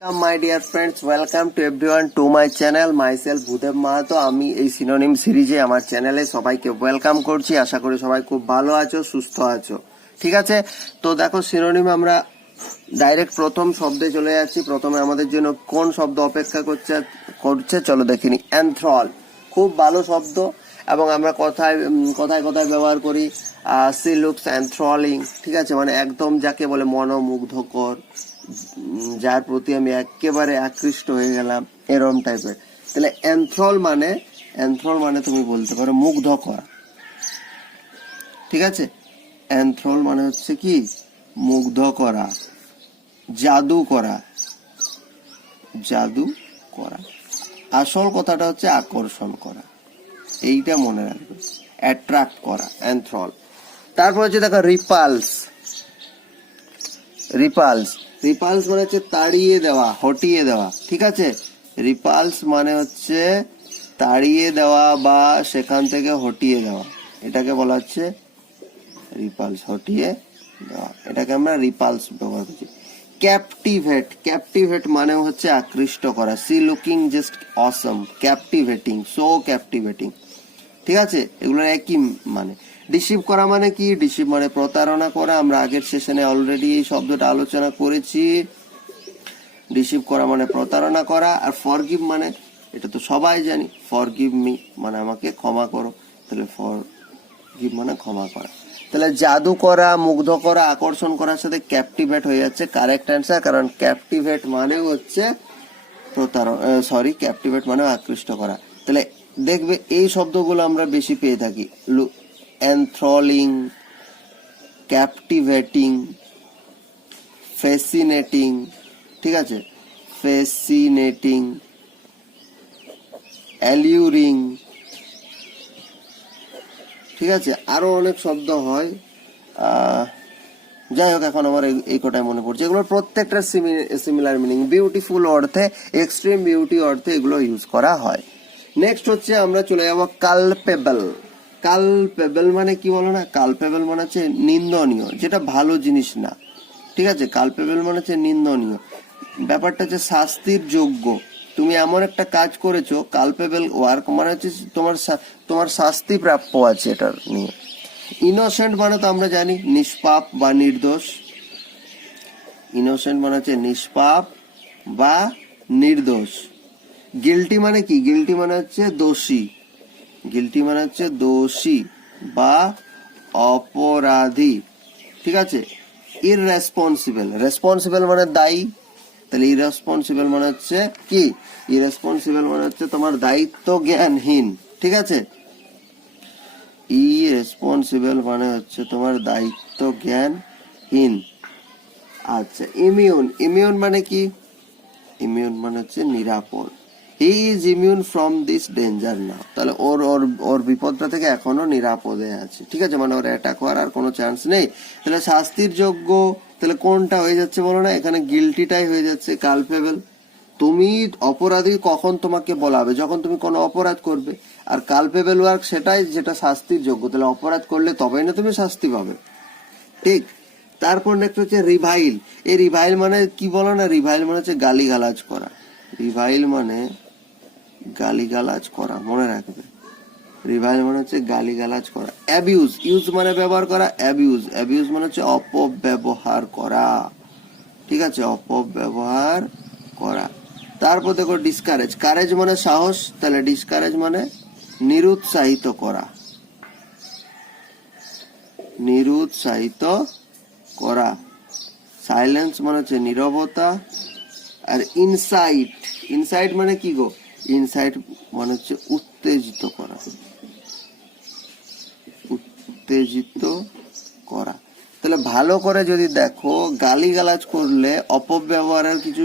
My dear friends, welcome to everyone to my channel. Myself Bhudev Mahato. আমি এই synonym সিরিজে আমার চ্যানেলে সবাইকে ওয়েলকাম করছি। আশা করি সবাই খুব ভালো আছো, সুস্থ আছো। ঠিক আছে, তো দেখো সিনোনিম আমরা ডাইরেক্ট প্রথম শব্দে চলে যাচ্ছি। প্রথমে আমাদের জন্য কোন শব্দ অপেক্ষা করছে চলো দেখিনি। অ্যান্থ্রল, খুব ভালো শব্দ এবং আমরা কথায় কথায় ব্যবহার করি। সি লুকস অ্যান্থ্রলিং, ঠিক আছে, মানে একদম যাকে বলে মনোমুগ্ধকর, যার প্রতি আমি একেবারে আকৃষ্ট হয়ে গেলাম, এরম টাইপের। তাহলে অ্যান্থ্রল মানে তুমি বলতে পারো মুগ্ধ করা। ঠিক আছে, অ্যান্থ্রল মানে হচ্ছে কি মুগ্ধ করা, জাদু করা। আসল কথাটা হচ্ছে আকর্ষণ করা, এইটা মনে রাখবে, অ্যাট্রাক্ট করা, অ্যান্থ্রল। তারপর হচ্ছে দেখো রিপালস মানে হচ্ছে তাড়িয়ে দেওয়া, হটিয়ে দেওয়া। ঠিক আছে, রিপালস মানে হচ্ছে তাড়িয়ে দেওয়া বা সেখান থেকে হটিয়ে দেওয়া, এটাকে বলা হচ্ছে রিপালস, হটিয়ে দেওয়া, এটাকে আমরা রিপালস ব্যবহার করছি। ক্যাপটিভেট মানে হচ্ছে আকৃষ্ট করা। She looking just awesome, captivating. ঠিক আছে, এগুলোর একই মানে। ডিসিভ করা মানে কি? ডিসিভ মানে প্রতারণা করা। আমরা আগের সেশনে অলরেডি এই শব্দটা আলোচনা করেছি। ডিসিভ করা মানে প্রতারণা করা। আর ফরগিভ মানে, এটা তো সবাই জানি, ফরগিভ মি মানে আমাকে ক্ষমা করো। তাহলে ফরগিভ মানে ক্ষমা করা। তাহলে জাদু করা, মুগ্ধ করা, আকর্ষণ করার সাথে ক্যাপটিভেট হয়ে যাচ্ছে কারেক্ট অ্যান্সার। কারণ ক্যাপটিভেট মানে হচ্ছে ক্যাপটিভেট মানে আকৃষ্ট করা। তাহলে দেখবে এই শব্দগুলো আমরা বেশি পেয়ে থাকি। এনথ্রলিং, ক্যাপটিভেটিং, ফ্যাসিনেটিং। ঠিক আছে, ফ্যাসিনেটিং, অ্যালিউরিং। ঠিক আছে, আরো অনেক শব্দ হয়, যাই হোক এখন আমার এই কটাই মনে পড়ছে। এগুলোর প্রত্যেকটা সিমিলার মিনিং। বিউটিফুল অর্থে, এক্সট্রিম বিউটি অর্থে এগুলো ইউজ করা হয়। নেক্সট হচ্ছে আমরা চলে যাবো কালপেবল মানে কি বলো না? কালপেবল মানে হচ্ছে নিন্দনীয়, যেটা ভালো জিনিস না। ঠিক আছে, কালপেবল মানে হচ্ছে নিন্দনীয়। ব্যাপারটা হচ্ছে শাস্তির যোগ্য। তুমি এমন একটা কাজ করেছো, কালপেবল ওয়ার্ক মানে হচ্ছে তোমার শাস্তি প্রাপ্য আছে এটার নিয়ে। ইনোসেন্ট মানে তো আমরা জানি নিষ্পাপ বা নির্দোষ। ইনোসেন্ট মানে হচ্ছে নিষ্পাপ বা নির্দোষ। গিল্টি মানে কি? গিল্টি মানে হচ্ছে দোষী বা অপরাধী। ঠিক আছে, রেসপন্সিবল মানে দায়ী। তাহলে ইরেসপন্সিবল মানে হচ্ছে কি? ইরেসপন্সিবল মানে হচ্ছে তোমার দায়িত্ব জ্ঞানহীন। ঠিক আছে, ইরেসপন্সিবল মানে হচ্ছে তোমার দায়িত্ব জ্ঞানহীন। আচ্ছা, ইমিউন মানে কি? ইমিউন মানে হচ্ছে নিরাপদ। He is immune from this danger now. তাহলে ওর বিপদটা থেকে এখনো নিরাপদে আছে। ঠিক আছে, মানে ওর অ্যাটাক হওয়ার আর কোনো চান্স নেই। তাহলে শাস্তির যোগ্য, তাহলে কোনটা হয়ে যাচ্ছে বলো না? এখানে গিল্টিটাই হয়ে যাচ্ছে কালপেবল। তুমি অপরাধী কখন তোমাকে বলা হবে? যখন তুমি কোনো অপরাধ করবে। আর কালপেবল ওয়ার্ক সেটাই যেটা শাস্তির যোগ্য। তাহলে অপরাধ করলে তবেই না তুমি শাস্তি পাবে। ঠিক, তারপর নেক্সট হচ্ছে রিভাইল। এই রিভাইল মানে কি বলো না? রিভাইল মানে হচ্ছে গালিগালাজ করা। রিভাইল মানে গালিগালাজ করা, মনে রাখবে। রিভাইল মানে হচ্ছে গালিগালাজ করা। ইউজ মানে ব্যবহার করা। অ্যাবিউজ মানে হচ্ছে অপব্যবহার করা। ঠিক আছে, অপব্যবহার করা। তারপর দেখো কারেজ মানে সাহস। তাহলে ডিসকারেজ মানে নিরুৎসাহিত করা। সাইলেন্স মানে হচ্ছে নীরবতা। আর ইনসাইট মানে কি গো? ইনসাইট মানে হচ্ছে উত্তেজিত করা। তাহলে ভালো করে যদি দেখো, গালিগালাজ করলে অপব্যবহারের কিছু,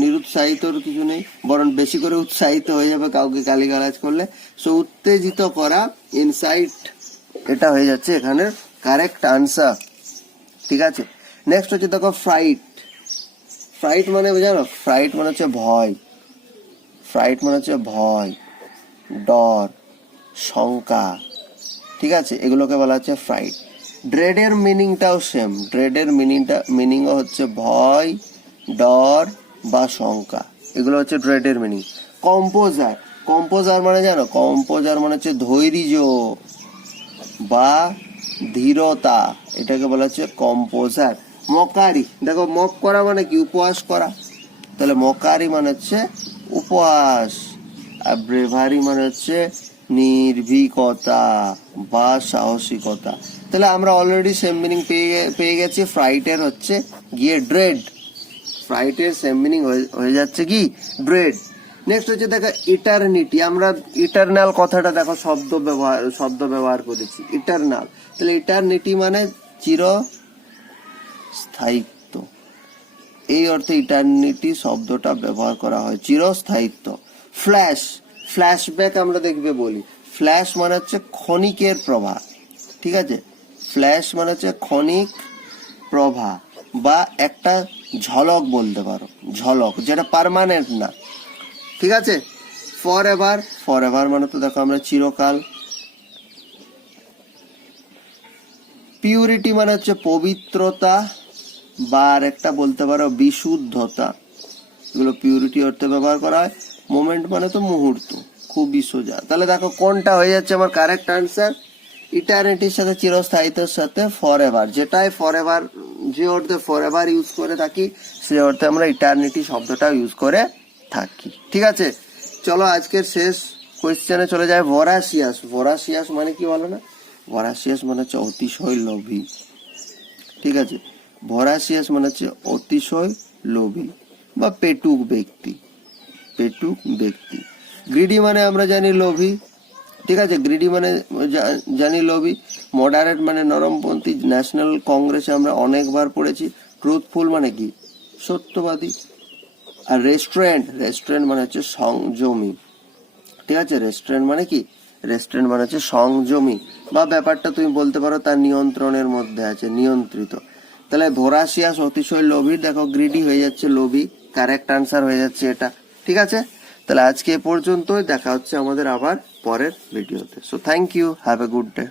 নিরুৎসাহিতর কিছু নেই, বরং বেশি করে উৎসাহিত হয়ে যাবে কাউকে গালিগালাজ করলে। সো উত্তেজিত করা, ইনসাইট, এটা হয়ে যাচ্ছে এখানে কারেক্ট আনসার। ঠিক আছে, নেক্সট হচ্ছে দেখো ফ্রাইট মানে জানো? ফ্রাইট মানে হচ্ছে ভয়, ডর, শঙ্কা। ঠিক আছে, এগুলোকে বলা হচ্ছে ফ্রাইট। ড্রেডের মিনিংটাও সেম। ড্রেডের মিনিংও হচ্ছে ভয়, ডর, বা শঙ্কা, এগুলো হচ্ছে ড্রেডের মিনিং। কম্পোজার, কম্পোজার মানে জানো, কম্পোজার মানে হচ্ছে ধৈর্য বা ধীরতা, এটাকে বলা হচ্ছে কম্পোজার। মকারি, দেখো মক করা মানে কি, উপহাস করা, তাহলে মকারি মানে হচ্ছে উপহাস। আর ব্রেভারি মানে হচ্ছে নির্ভীকতা বা সাহসিকতা। তাহলে আমরা অলরেডি সেম মিনিং পেয়ে গেছি। ফ্রাইটের হচ্ছে গিয়ে ড্রেড, ফ্রাইটের সেম মিনিং হয়ে যাচ্ছে কি ড্রেড। নেক্সট হচ্ছে দেখো ইটারনিটি, আমরা ইটারনাল কথাটা দেখো শব্দ ব্যবহার করেছি, ইটারনাল। তাহলে ইটারনিটি মানে চিরস্থায়িত্ব, এই অর্থে ইটারনিটি শব্দটা ব্যবহার করা হয়, চিরস্থায়িত্ব। ফ্ল্যাশ, ফ্ল্যাশব্যাক আমরা দেখবে বলি, ফ্ল্যাশ মানে হচ্ছে ক্ষণিকের প্রভা, ঠিক আছে, ফ্ল্যাশ মানে হচ্ছে ক্ষণিক প্রভা বা একটা ঝলক বলতে পারো, ঝলক, যেটা পার্মানেন্ট না, ঠিক আছে। ফর এভার, ফর এভার মানে তো দেখো আমরা চিরকাল। পিউরিটি মানে হচ্ছে পবিত্রতা বা আর একটা বলতে পারো বিশুদ্ধতা, এগুলো পিউরিটি অর্থে ব্যবহার করা হয়। মোমেন্ট মানে তো মুহূর্ত, খুবই সোজা। তাহলে দেখো কোনটা হয়ে যাচ্ছে আমার কারেক্ট আনসার, ইটারনিটির সাথে চিরস্থায়িত্বের সাথে ফর এভার, যেটাই ফর এভার, যে অর্থে ফর এভার ইউজ করে থাকি সে অর্থে আমরা ইটারনিটি শব্দটা ইউজ করে থাকি, ঠিক আছে। চলো আজকের শেষ কোয়েশ্চেনে চলে যায়। ভরাসিয়াস, ভরাসিয়াস মানে কি বলো না, ভরাসিয়াস মানে হচ্ছে অতিশয় লোভী, ঠিক আছে। ভরাসিয়াস মানে হচ্ছে অতিশয় লোভী বা পেটুক ব্যক্তি, পেটুক ব্যক্তি। গ্রিডি মানে আমরা জানি লোভী, ঠিক আছে, গ্রিডি মানে জানি লোভী। মডারেট মানে নরমপন্থী, ন্যাশনাল কংগ্রেসে আমরা অনেকবার পড়েছি। ট্রুথফুল মানে কি, সত্যবাদী। আর রেস্টুরেন্ট, রেস্টুরেন্ট মানে হচ্ছে সংযমী, ঠিক আছে, রেস্টুরেন্ট মানে কি, রেস্টুরেন্ট মানে হচ্ছে সংযমী বা ব্যাপারটা তুমি বলতে পারো তার নিয়ন্ত্রণের মধ্যে আছে, নিয়ন্ত্রিত। তাহলে ভোরাসিয়াস অতিশয় লোভী, দেখো গ্রিডি হয়ে যাচ্ছে লোভী, কারেক্ট আনসার হয়ে যাচ্ছে এটা, ঠিক আছে। তাহলে আজকে এ পর্যন্তই, দেখা হচ্ছে আমাদের আবার পরের ভিডিওতে। So thank you, have a good day.